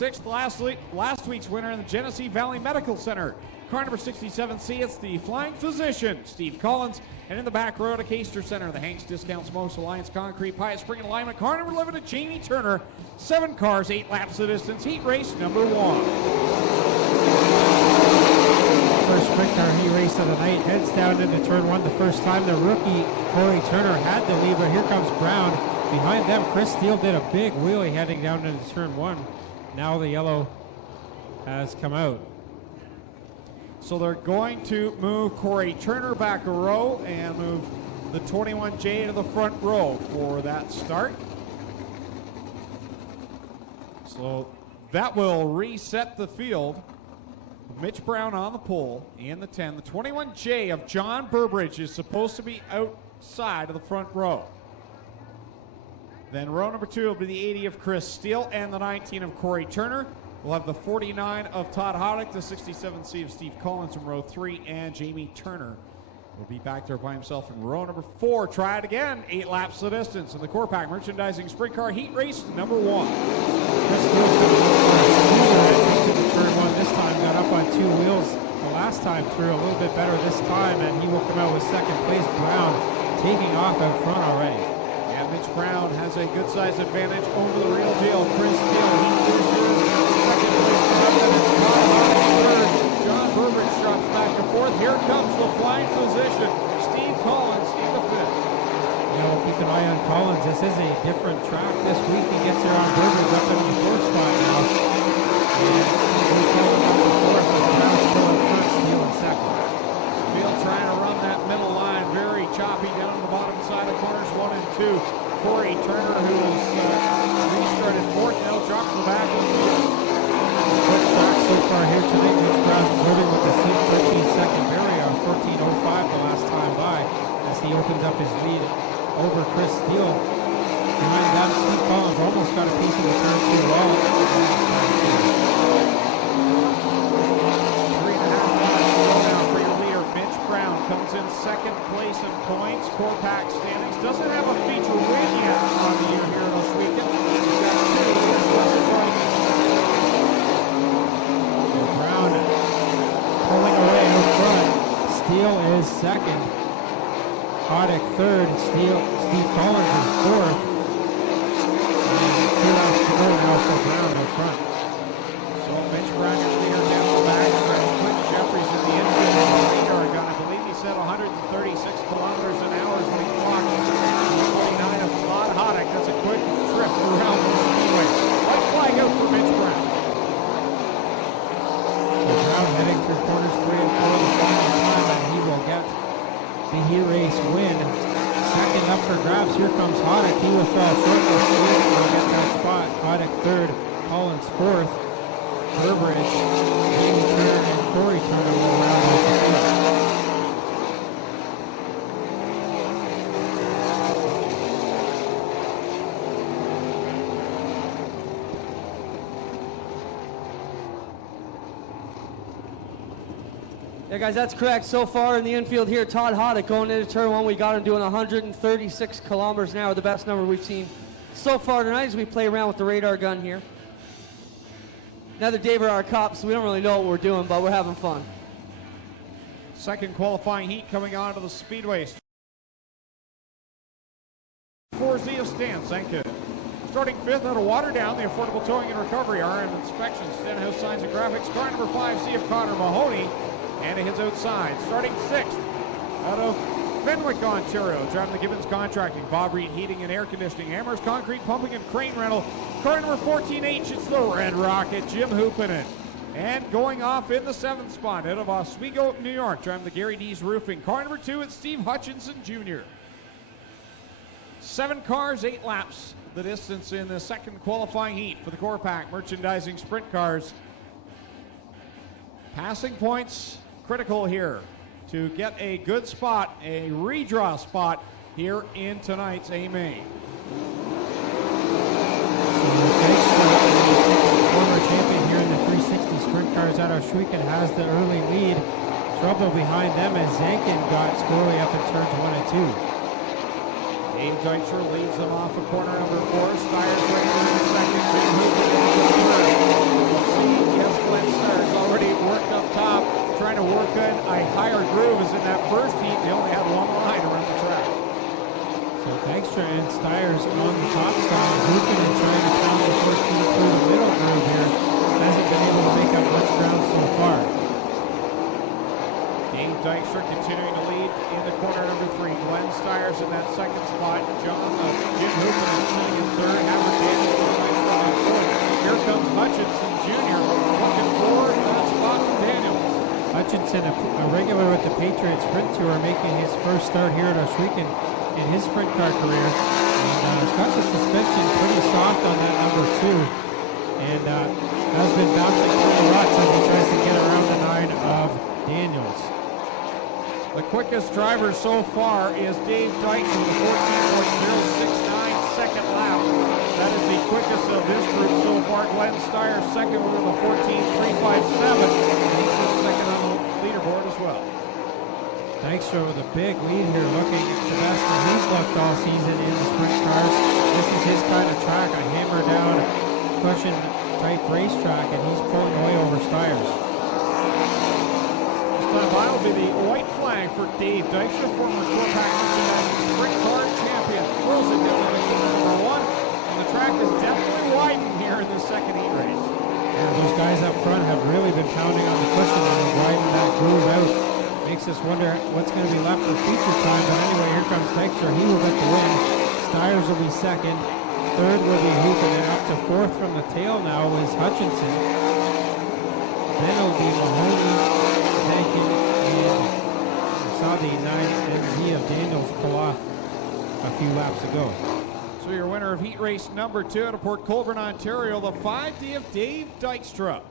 sixth, last week's winner in the Genesee Valley Medical Center. Car number 67C, it's the Flying Physician, Steve Collins. And in the back row at Caster Center, the Hanks Discounts Most Alliance Concrete Pyatt Spring Alignment. Car number 11 to Jamie Turner. 7 cars, 8 laps the distance. Heat race number 1. First sprint car heat race of the night heads down into turn 1 the first time. The rookie Corey Turner had the lead, but here comes Brown. Behind them, Chris Steele did a big wheelie heading down into turn 1. Now the yellow has come out. So they're going to move Corey Turner back a row and move the 21J to the front row for that start. So that will reset the field. Mitch Brown on the pole in the 10. The 21J of John Burbridge is supposed to be outside of the front row. Then row number 2 will be the 80 of Chris Steele and the 19 of Corey Turner. We'll have the 49 of Todd Hoddick, the 67C of Steve Collins in row 3, and Jamie Turner will be back there by himself in row number 4. Try it again, 8 laps the distance in the Core Pack Merchandising Sprint Car Heat Race number 1. Chris Steele's going to go turn 1 this time, got up on 2 wheels the last time through, a little bit better this time, and he will come out with second place. Brown taking off out front already. Yeah, Mitch Brown has a good size advantage over the real deal. Chris Steele, he finishes second place. John Burbridge drops back to 4th. Here comes the Flying Physician, Steve Collins in the 5th. You know, keep an eye on Collins. This is a different track this week. He gets there on Burbridge up in the 4th spot now. And he's going up to 4th, but Brown still in front, Steele in 2nd. Steele trying to run that middle line, very choppy down the bottom side of corners 1 and 2. Corey Turner, who was restarted 4th, now dropping the back of the field. Quick track so far here tonight. Mitch Brown flirting with the 13-second barrier on 14.05 the last time by as he opens up his lead over Chris Steele. Behind that, Steve Collins almost got a piece of the turn 2 wall. 3.5 miles to go now for your leader. Mitch Brown comes in 2nd place in points. Core Pack standings. Doesn't have a feature win yet on the year here this weekend. He's got 2. Brown pulling away in front. Steele is 2nd. Hoddick 3rd. Steve Collins is 4th. And 2 laps to go now for Brown in front. So Mitch Brown is leader down the back. Clint Jeffries in the infield on the radar gun. I believe he said 136 kilometers an hour is what he clocked. 29 of Todd Hoddick. That's a quick trip around the speedway. White flag out for Mitch Brown. Brown heading through corners 3 and 4 the final time, and he will get the heat race win. 2nd up for grabs. Here comes Hoddick. He will fall short. Will get that spot. Hoddick 3rd. Collins 4th. Burbridge, Jamie Turner, and Corey Turner will round out the field. Yeah, guys, that's correct. So far in the infield here, Todd Hoddick going into turn 1. We got him doing 136 kilometers an hour, the best number we've seen so far tonight as we play around with the radar gun here. Neither Dave or our cops, so we don't really know what we're doing, but we're having fun. 2nd qualifying heat coming onto the speedway. 4Z of Stan Zenka. Starting 5th out of Waterdown, the Affordable Towing and Recovery RM Inspection, Stenhouse Signs and Graphics. Car number 5C of Connor Mahoney. And it hits outside. Starting 6th out of Fenwick, Ontario. Driving the Gibbons Contracting, Bob Reed Heating and Air Conditioning, Amherst Concrete Pumping and Crane Rental. Car number 14H, it's the Red Rocket, Jim Hoopinen. And going off in the 7th spot out of Oswego, New York. Driving the Gary D's Roofing. Car number 2, it's Steve Hutchinson Jr. 7 cars, 8 laps the distance in the 2nd qualifying heat for the Core Pack Merchandising Sprint Cars. Passing points critical here to get a good spot, a redraw spot here in tonight's A main. Former champion here in the 360 sprint cars out of Schweiken has the early lead. Trouble behind them as Zankin got squirrely up in turns 1 and 2. Dave Deutscher leads them off of corner number 4. Styres right in 2nd. Jim Hooper in 3rd. a higher groove, as in that first heat, they only had one line around the track. So Dykstra and Styres on the top side, hooping and trying to pound the 14 through the middle groove here. Hasn't been able to make up much ground so far. Dave Dykstra continuing to lead in the corner number 3. Glenn Styres in that second spot. Jim Hoopin is sitting in third. Howard Daniels in fourth. Here comes Hutchinson Jr. looking for that spot from Daniels. Hutchinson, a regular with the Patriot Sprint Tour, making his first start here at Oshwegan in his sprint car career. And has got the suspension pretty soft on that number 2. And has been bouncing through the ruts as he tries to get around the 9 of Daniels. The quickest driver so far is Dave Dykstra with a 14.069 second lap. That is the quickest of this group so far. Glenn Styres second with a 14.357. And he's in second on the leaderboard as well. Dykstra with a big lead here, looking the best that he's looked all season in the sprint cars. This is his kind of track, a hammer down, cushion type racetrack, and he's pulling away over Styres. That'll be the white flag for Dave Dykstra, former Corpac sprint car champion. Wilson down number 1, and the track is definitely widened here in the second heat race. And those guys up front have really been pounding on the cushion and have widened that groove out. Makes us wonder what's going to be left for feature time, but anyway, here comes Dykstra. He will get the win. Styres will be second. Third will be Hoopin, and up to fourth from the tail now is Hutchinson. Then it'll be Mahoney, and saw the 9MZ of Daniels pull off a few laps ago. So your winner of heat race number 2 out of Port Colborne, Ontario, the 5D of Dave Dykstra.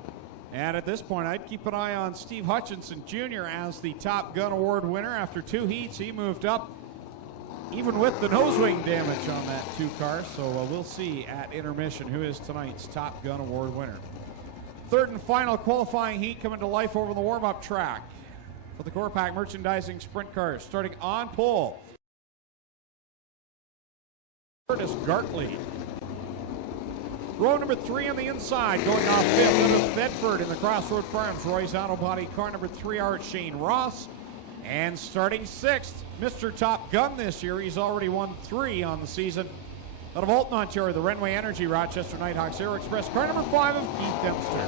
And at this point, I'd keep an eye on Steve Hutchinson Jr. as the Top Gun Award winner. After 2 heats, he moved up, even with the nose wing damage on that 2 car. So we'll see at intermission who is tonight's Top Gun Award winner. Third and final qualifying heat coming to life over the warm-up track for the Corpac Merchandising Sprint Cars. Starting on pole, Curtis Gartley. Row number 3 on the inside, going off 5th. That is Bedford in the Crossroad Farms Roy's Auto Body. Car number 3, Art Shane Ross. And starting 6th, Mr. Top Gun this year. He's already won 3 on the season. Out of Alton, Ontario, the Renway Energy Rochester Nighthawks Aero Express, car number 5 of Keith Dempster.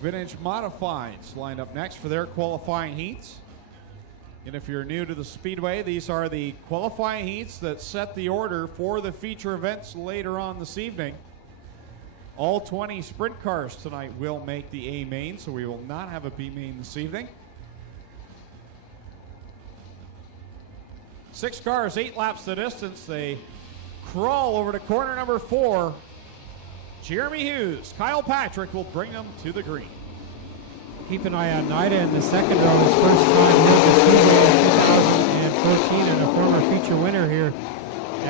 Vintage Modifieds lined up next for their qualifying heats. And if you're new to the Speedway, these are the qualifying heats that set the order for the feature events later on this evening. All 20 sprint cars tonight will make the A main, so we will not have a B main this evening. 6 cars, 8 laps the distance. They crawl over to corner number 4. Jeremy Hughes, Kyle Patrick will bring them to the green. Keep an eye on Nida in the second row. His first time here at the Speedway in 2014 and a former feature winner here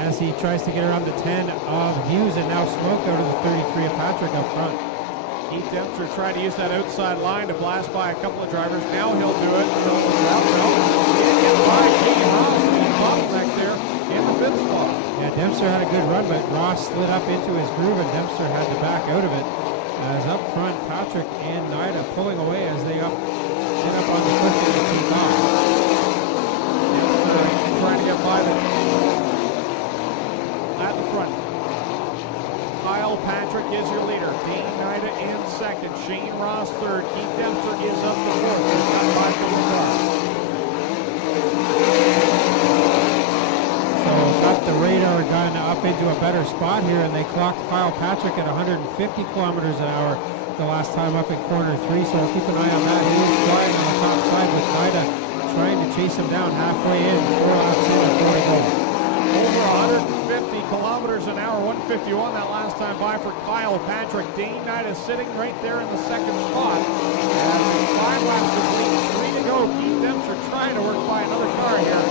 as he tries to get around the 10 of Hughes and now Smoke out of the 33 of Patrick up front. Keith Dempster tried to use that outside line to blast by a couple of drivers. Now he'll do it. He gets by King Ross in the bottleneck there in the 5th spot. Yeah, Dempster had a good run, but Ross slid up into his groove and Dempster had to back out of it. As up front, Patrick and Nida pulling away as they get up on the cushion and take off. Dempster trying to get by them at the front. Kyle Patrick is your leader. Dane Nida in second. Shane Ross third. Keith Dempster is up to 4th. He's got 5 for the car. So got the radar gun up into a better spot here, and they clocked Kyle Patrick at 150 kilometers an hour the last time up in corner 3. So keep an eye on that. He is flying on the top side with Nida trying to chase him down halfway in. 4 laps in and 4 to go. Over 150 kilometers an hour, 151 that last time by for Kyle Patrick. Dane Nida sitting right there in the second spot. As 5 laps complete, 3 to go. Keith Dempster trying to work by another car here.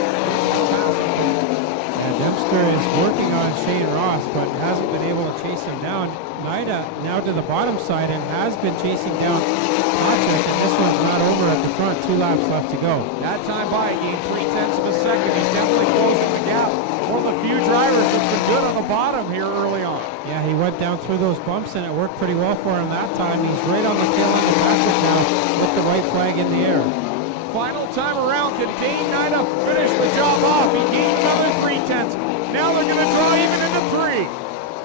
Dempster is working on Shane Ross, but hasn't been able to chase him down. Nida now to the bottom side and has been chasing down Patrick, and this one's not over at the front. 2 laps left to go. That time by, he gained 0.3 of a second. He's definitely closing the gap. One of the few drivers that's been good on the bottom here early on. Yeah, he went down through those bumps and it worked pretty well for him that time. He's right on the tail end of Patrick now with the white flag in the air. Final time around, can Dane Nida finish the job off? He gained another 0.3. Now they're going to draw even into 3.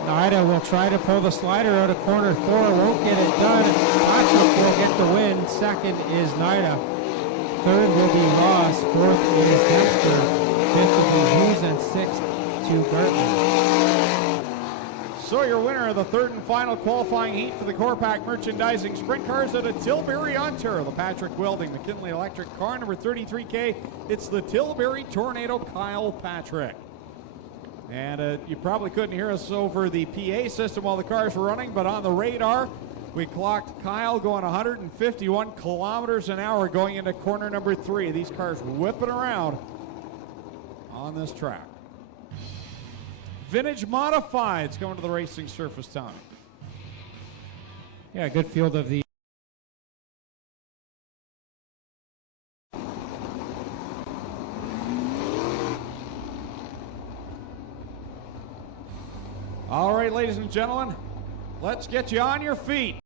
Nida will try to pull the slider out of corner 4, won't get it done. Patrick will get the win. Second is Nida. Third will be Ross. Fourth is Dempster. Fifth will be Hughes, and sixth to Burton. So your winner of the third and final qualifying heat for the Corpac Merchandising Sprint Cars out of Tilbury, Ontario, the Patrick Welding McKinley Electric car number 33K. It's the Tilbury Tornado Kyle Patrick. And you probably couldn't hear us over the PA system while the cars were running, but on the radar, we clocked Kyle going 151 kilometers an hour going into corner number 3. These cars whipping around on this track. Vintage Modifieds going to the racing surface time. Yeah, good field of the All right, ladies and gentlemen, let's get you on your feet.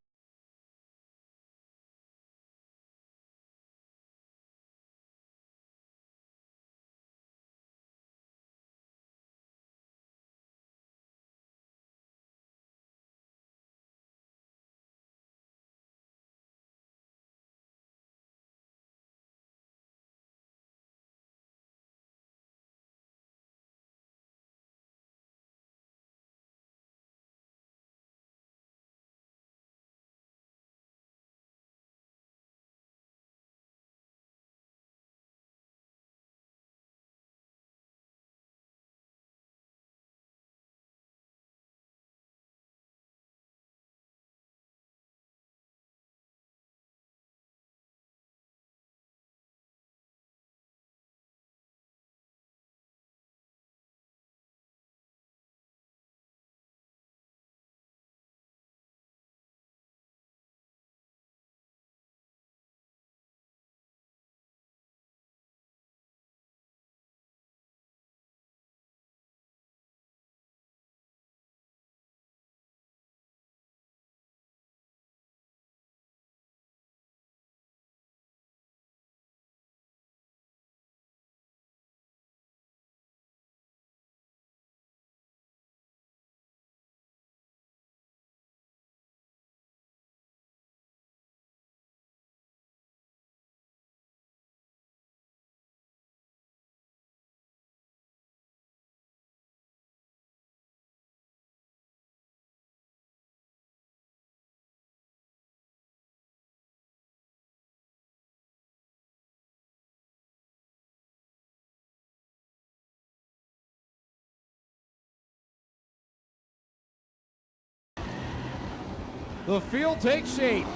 The field takes shape.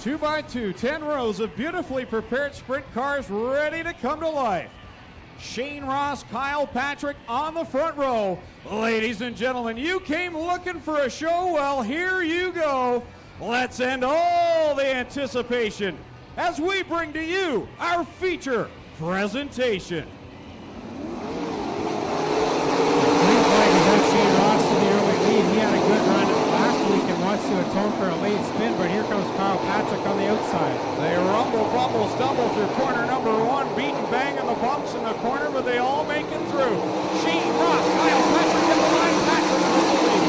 2 by 2, 10 rows of beautifully prepared sprint cars ready to come to life. Shane Ross, Kyle Patrick on the front row. Ladies and gentlemen, you came looking for a show? Well, here you go. Let's end all the anticipation as we bring to you our feature presentation. Shane Ross to the early lead. He had a good run last week and wants to atone for a late spin, but here comes Kyle Patrick on the outside. They rumble, bumble, stumble through corner number 1, beat and bang in the bumps in the corner, but they all make it through. Shane Ross, Kyle Patrick in the line, Patrick in the lead.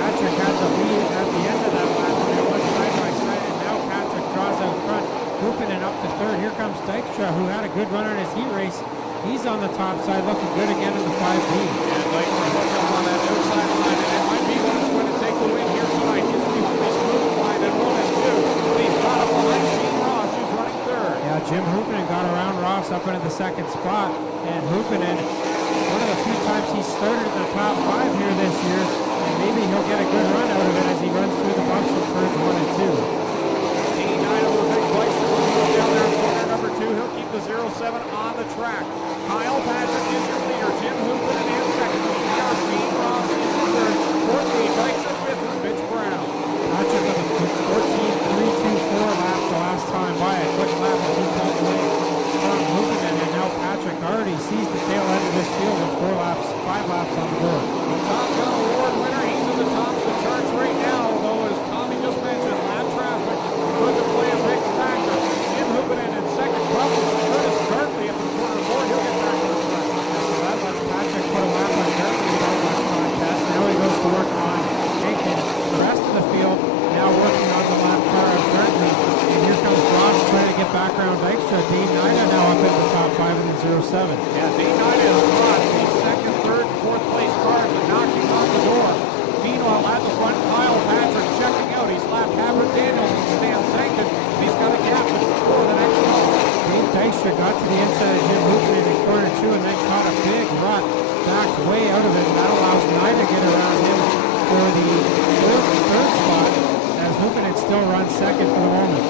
Patrick had the lead at the end of that lap, and it was side by side, and now Patrick draws out front, whooping it up to third. Here comes Dykstra, who had a good run on his heat race. He's on the top side, looking good again in the 5B. And Dykstra hooked up on that outside line, and it might be what it's going to take to win here tonight. He's the smooth line at 1 and 2. He's got up behind Shane Ross, who's running third. Yeah, Jim Hoopinen got around Ross up into the second spot, and Hoopinen, one of the few times he started in the top 5 here this year, and maybe he'll get a good run out of it as he runs through the bumps from turns 1 and 2. Dean Nida with a big bicycle move down there in corner number 2. He'll keep the 0-7 on the track. Kyle Patrick is your leader. Jim the third spot, as Hupinen still runs second for the moment.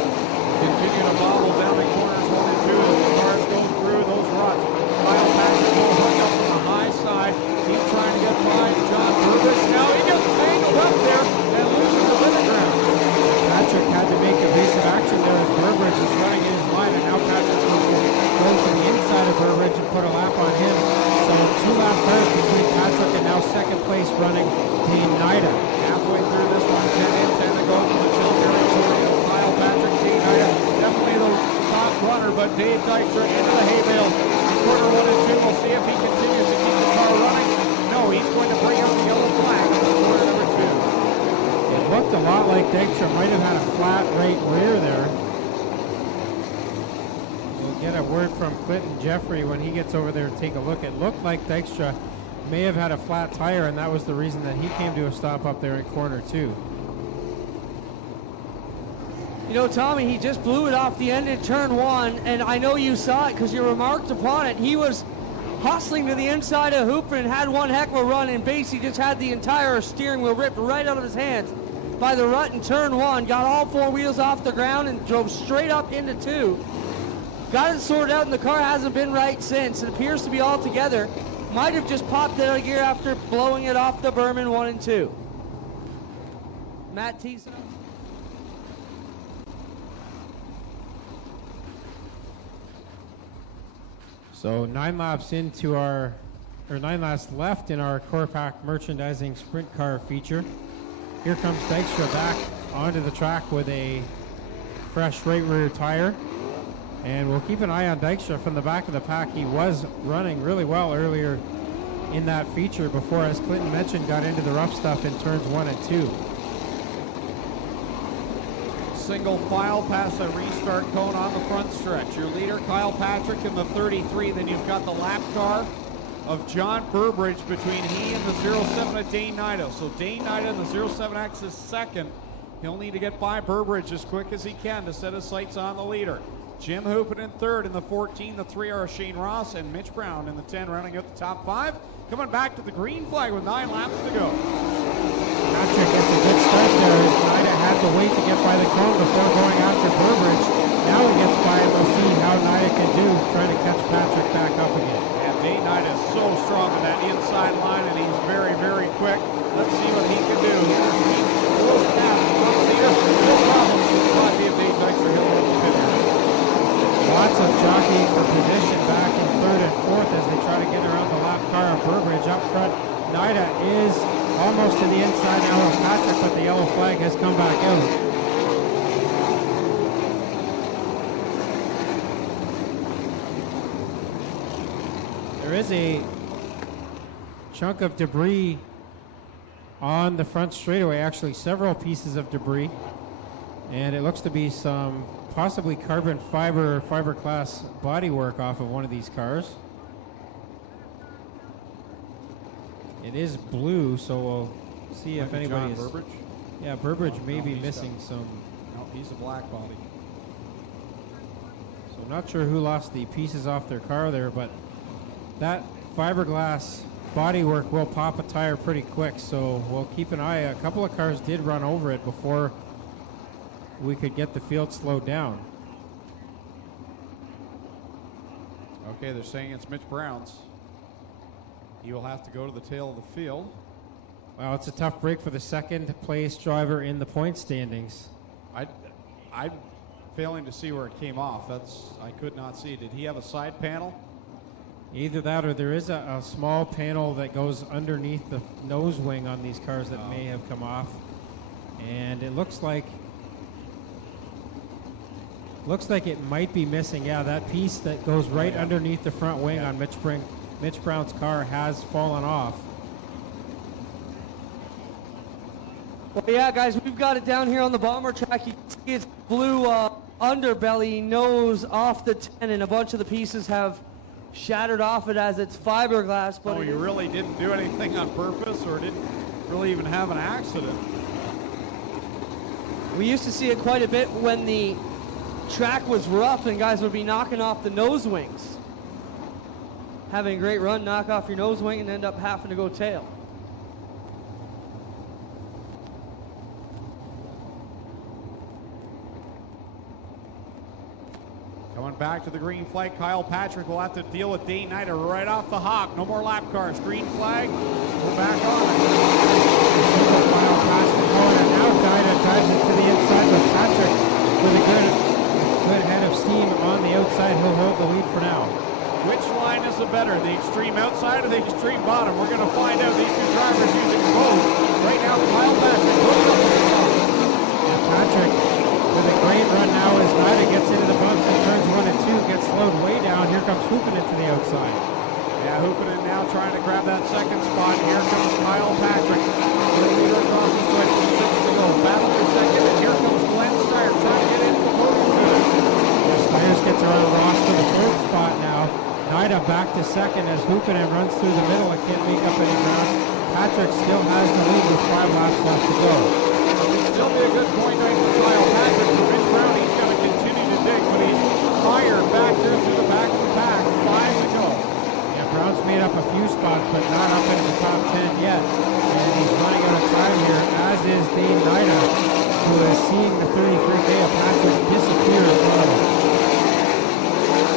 Continue to bobble down the corners 1 and 2 as the cars go through those ruts. Kyle Patrick will hook up from the high side. He's trying to get by John Burbridge. Now he gets tangled up there and loses the middle ground. Patrick had to make evasive action there as Burbridge is running in his line, and now Patrick's going to go to the inside of Burbridge and put a lap on him. So 2 lap cars between Patrick and now second place running Dane Nida. Halfway through this one, 10 in, 10 to go from the Chill territory. Kyle Patrick, Dane Nida, definitely the top runner, but Dave Dykstra into the hay bales. Quarter 1 and 2, we'll see if he continues to keep the car running. No, he's going to bring up the yellow flag in quarter number 2. It looked a lot like Dykstra might have had a flat right rear there. We'll get a word from Clinton Jeffrey when he gets over there to take a look. It looked like Dykstra may have had a flat tire, and that was the reason that he came to a stop up there in corner 2. You know, Tommy, he just blew it off the end in turn 1, and I know you saw it because you remarked upon it. He was hustling to the inside of Hooper and had one heck of a run, and basically just had the entire steering wheel ripped right out of his hands by the rut in turn 1. Got all 4 wheels off the ground and drove straight up into 2. Got it sorted out, and the car hasn't been right since. It appears to be all together. Might have just popped out of gear after blowing it off the berm in 1 and 2. Matt Thiessen. So 9 laps into our, or 9 laps left in our Core Pack merchandising sprint car feature. Here comes Dykstra back onto the track with a fresh right rear tire. And we'll keep an eye on Dykstra from the back of the pack. He was running really well earlier in that feature before, as Clinton mentioned, got into the rough stuff in turns 1 and 2. Single file past the restart cone on the front stretch. Your leader, Kyle Patrick, in the 33. Then you've got the lap car of John Burbridge between he and the 07 at Dane Nida. So Dane Nida in the 07X is second. He'll need to get by Burbridge as quick as he can to set his sights on the leader. Jim Hoopin in third. In the 14, the 3 are Shane Ross and Mitch Brown in the 10, rounding out the top 5. Coming back to the green flag with 9 laps to go. Patrick gets a good start there. Nida had to wait to get by the cone before going after Burbridge. Now he gets by, and we'll see how Nida can do trying to catch Patrick back up again. And Dane Nida is so strong on that inside line, and he's very, very quick. Let's see what he can do. He goes past the front leader. No problem. Might be a Dave Dykstra. He'll hold the pin. Lots of jockeying for position back in third and fourth as they try to get around the lap car of Burbridge up front. Nida is almost to the inside now of Patrick, but the yellow flag has come back out. There is a chunk of debris on the front straightaway, actually several pieces of debris, and it looks to be some possibly carbon fiberglass bodywork off of one of these cars. It is blue, so we'll see if anybody is. Burbridge? Yeah, Burbridge may be missing some. No, he's a black body. So I'm not sure who lost the pieces off their car there, but that fiberglass bodywork will pop a tire pretty quick, so we'll keep an eye. A couple of cars did run over it before we could get the field slowed down. Okay, they're saying it's Mitch Brown's. He will have to go to the tail of the field. Well, it's a tough break for the second place driver in the point standings. I'm failing to see where it came off. I could not see. Did he have a side panel? Either that or there is a small panel that goes underneath the nose wing on these cars that may have come off. And it looks like it might be missing. Yeah, that piece that goes right underneath the front wing on Mitch Brown's car has fallen off. Well, yeah, guys, we've got it down here on the bomber track. You can see its blue underbelly nose off the 10, and a bunch of the pieces have shattered off it as it's fiberglass. But you really didn't do anything on purpose, or didn't really even have an accident? We used to see it quite a bit when the track was rough and guys would be knocking off the nose wings. Having a great run, knock off your nose wing and end up having to go tail. Going back to the green flag, Kyle Patrick will have to deal with Dane Nida right off the hop. No more lap cars. Green flag, we're back on it. Final pass from Cohen, and now Nida drives it to the inside with Patrick with a good head of steam on the outside. He'll hold the lead for now. Which line is the better, the extreme outside or the extreme bottom? We're going to find out. These two drivers using both. Right now, Kyle Patrick goes up to the top. And Patrick with a great run now as Nida gets into the bumps and turns 1 and 2, gets slowed way down. Here comes Hoopinen to the outside. Yeah, Hoopinen now trying to grab that second spot. Here comes Kyle Patrick. The leader across the stretch, 6 to go. Battle for second, and here comes Glenn Styres trying to get into the podium. Styres gets around Ross for the third spot now. Nida back to second as Hoopinen runs through the middle and can't make up any ground. Patrick still has the lead with 5 laps left to go. Still be a good point right for Kyle Patrick. For Rich Brown, he's going to continue to dig, but he's fired back there through the back of the pack. 5 to go. Yeah, Brown's made up a few spots, but not up into the top 10 yet. And he's running out of time here, as is Dane Nida, who is seeing the 33K of Patrick disappear in front of him.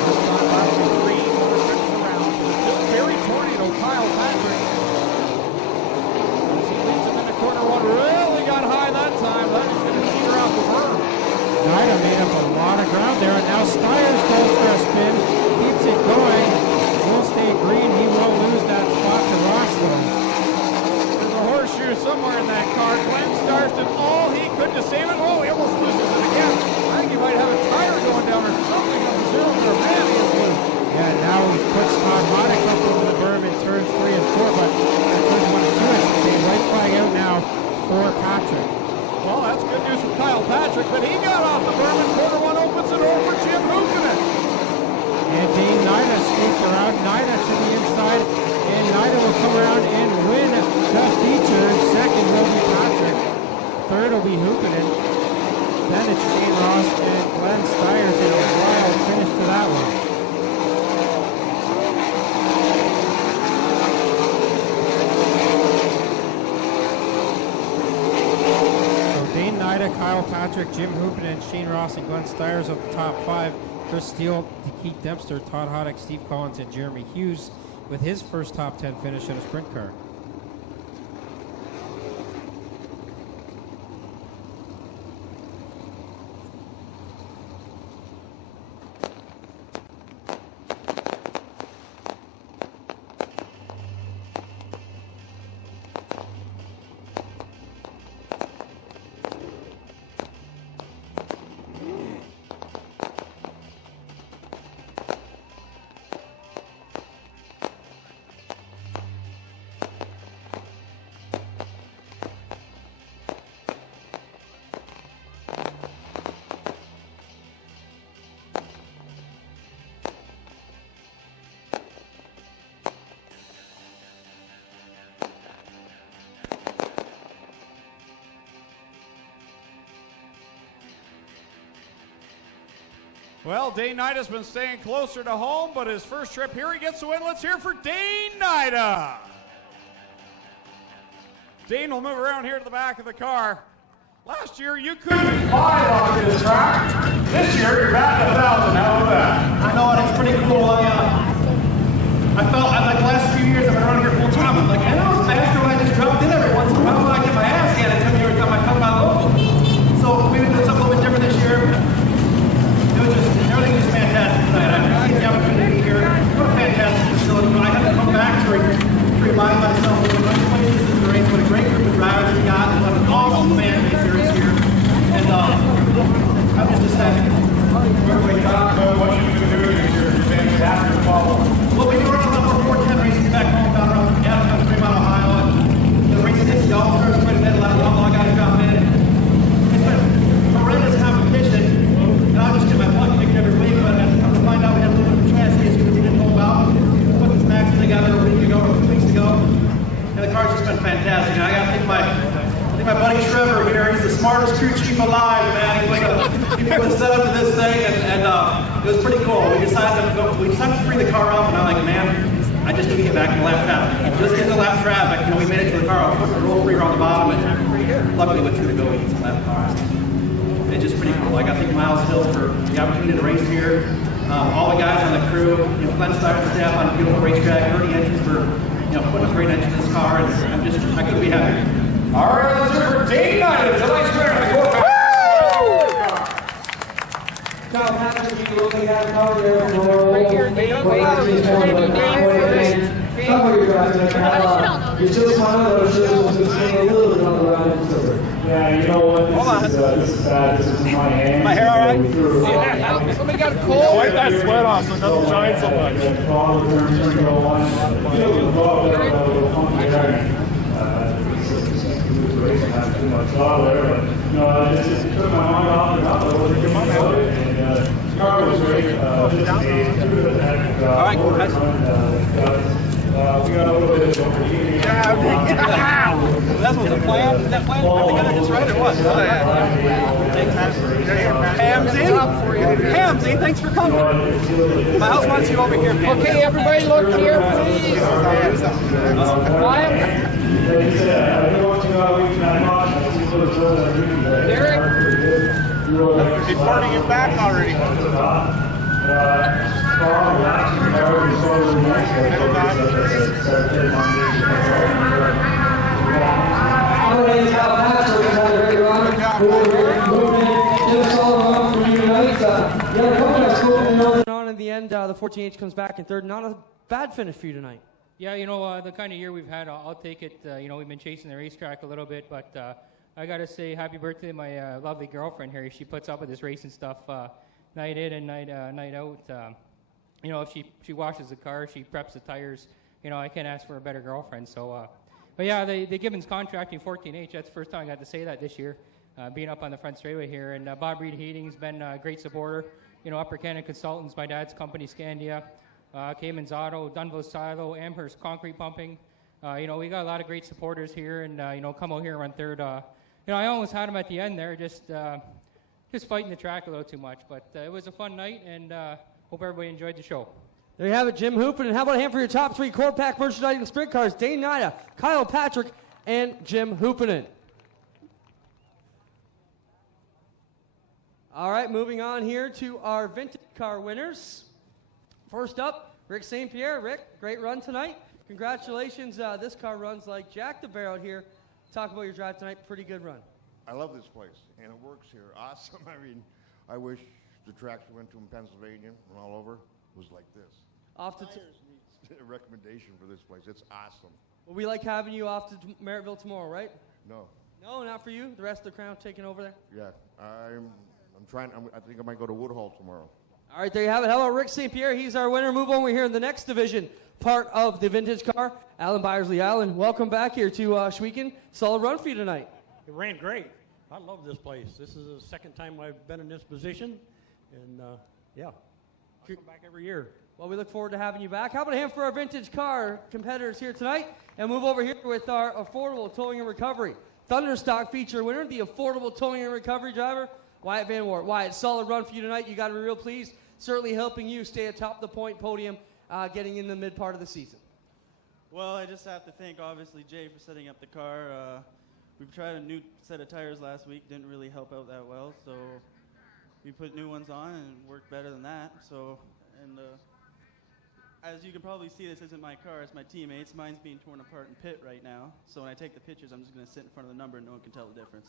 This time out with 3 more trips around. Still very tornado, Kyle Patrick. As he leads him into corner 1, really got high that time. That is going to teeter out the berm. Nida made up a lot of ground there, and now Styres goes for a spin, keeps it going, will stay green. He will lose that spot to Ross though. There's a horseshoe somewhere in that car. Glenn Styres did all he could to save it. Oh, he almost loses it again. I think he might have a tire going down or something on the zero there. Man, he is loose. Yeah, now he puts Todd Hoddick up over the berm in turns 3 and 4, but turns 1 and 2, I should say. White flag out now for Patrick. Well, that's good news for Kyle Patrick, but he got off the berm and corner 1 opens it over for Jim Hoopinen. And Dane Nida scoops around. Nida to the inside, and Nida will come around and win the feature. Second will be Patrick. Third will be Hoopinen. Then it's Shane Ross and Glenn Styres in a wild finish to that one. So Dane Nida, Kyle Patrick, Jim Hoopinen, Shane Ross, and Glenn Styres of the top 5. Chris Steele, Keith Dempster, Todd Hoddick, Steve Collins, and Jeremy Hughes with his first top 10 finish in a sprint car. Well, Dane Nida's been staying closer to home, but his first trip here, he gets the win. Let's hear for Dane Nida. Dane will move around here to the back of the car. Last year, you couldn't buy on this track. This year, you're batting 1,000. How about that? I know, and it's pretty cool. I felt like the last few years I've been around here full time. I'm like, I know it's faster when I just dropped in every once in a while when I get my ass handed to me every time I come by local. So maybe doing something a little bit different this year. Everything is fantastic tonight. I had the opportunity here. What a fantastic facility. I had to come back to remind myself of what this is the race, what a great group of drivers we got, and what an awesome fan base there is here. And I'm just happy. What you been doing this year? Fantastic follow. Well, we do run a lot more 410 races back home down around Fremont, Ohio. And the race against the All-Stars quite a bit. A lot of outlaw guys drop in. It's been horrendous competition. And I'll just get my butt kicked every week, but as I come to find out, we had a little bit of chance issues we didn't know about. Put this match together a week ago, or 2 weeks ago, and the car's just been fantastic. And I got to thank my buddy Trevor here. He's the smartest crew chief alive, man. He put a setup to this thing, and it was pretty cool. We decided to free the car up, and I'm like, man, I just need to get back in the lap traffic. Just get in the lap traffic. You know, we made it to the car. I put the roll free on the bottom, and luckily went through the go. We get some lap cars. It's just pretty cool. I got to thank Miles Hill for the opportunity to race here. all the guys on the crew, FLASHBACK staff on a beautiful racetrack, 30 entries for putting a great engine in this car, and I couldn't be happier. All right, let's hear it for Dane Knight, tonight's winner of the quarterback. Kyle Patrick, you look like that car there for cover your drive tonight. You're still smiling, but I'm sure there's going to stay a little bit on the ride into the Yeah, you know what? This is bad. This is my hand. My hair all right? Yeah. Somebody got a cold. Wipe that sweat off so it doesn't shine so much. Took my mind off and up. I wasn't getting my motor, and the car was great. All right, guys. We got a little bit of overheating. That was the plan? That plan? I think I just read it was. Hamzy, thanks for coming. My house wants you over here. Okay, everybody look here, please. Quiet. Derek. He's burning it back already. On in the end, the 14H comes back in third. Not a bad finish for you tonight. Yeah, the kind of year we've had, I'll take it. We've been chasing the racetrack a little bit, but I got to say happy birthday to my lovely girlfriend here. She puts up with this racing stuff night in and night out. If she washes the car, she preps the tires. I can't ask for a better girlfriend. So, but yeah, the Gibbons contracting 14H, that's the first time I got to say that this year, being up on the front straightaway here. And Bob Reed Heating's been a great supporter. Upper Canada Consultants, my dad's company, Scandia, Cayman's Auto, Dunville Silo, Amherst Concrete Pumping. We got a lot of great supporters here, and come out here and run third. I almost had him at the end there, just fighting the track a little too much. But it was a fun night, and hope everybody enjoyed the show. There you have it, Jim Hoopin. And how about a hand for your top three Core Pack merchandising sprint cars? Dane Nida, Kyle Patrick, and Jim Hoopinen. All right, moving on here to our vintage car winners. First up, Rick St. Pierre. Rick, great run tonight. Congratulations. This car runs like Jack the Bear out here. Talk about your drive tonight. Pretty good run. I love this place, and it works here. Awesome. I mean, I wish the tracks we went to in Pennsylvania and all over was like this. Off to a recommendation for this place. It's awesome. Well, we like having you off to Merrittville tomorrow, right? No. No, not for you. The rest of the crowd taking over there. Yeah, I think I might go to Woodhull tomorrow. All right, there you have it. How about Rick St. Pierre? He's our winner. Move on. We're here in the next division, part of the vintage car. Alan Byersley. Alan, welcome back here to Schweeken. Solid run for you tonight. It ran great. I love this place. This is the second time I've been in this position, and yeah, I'll come back every year. Well, we look forward to having you back. How about a hand for our vintage car competitors here tonight? And move over here with our affordable towing and recovery Thunderstock feature winner, the affordable towing and recovery driver, Wyatt Van Wart. Wyatt, solid run for you tonight. You got to be real pleased. Certainly helping you stay atop the point podium getting in the mid part of the season. Well, I just have to thank, obviously, Jay for setting up the car. We've tried a new set of tires last week. Didn't really help out that well, so we put new ones on and it worked better than that. So, and as you can probably see, this isn't my car, it's my teammates. Mine's being torn apart in pit right now. So when I take the pictures, I'm just going to sit in front of the number and no one can tell the difference.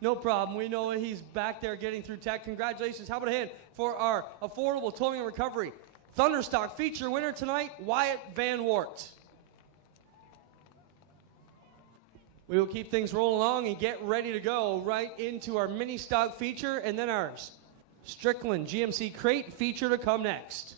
No problem. We know he's back there getting through tech. Congratulations. How about a hand for our affordable towing and recovery Thunderstock feature winner tonight, Wyatt Van Wart. We will keep things rolling along and get ready to go right into our mini stock feature and then our Strickland GMC crate feature to come next.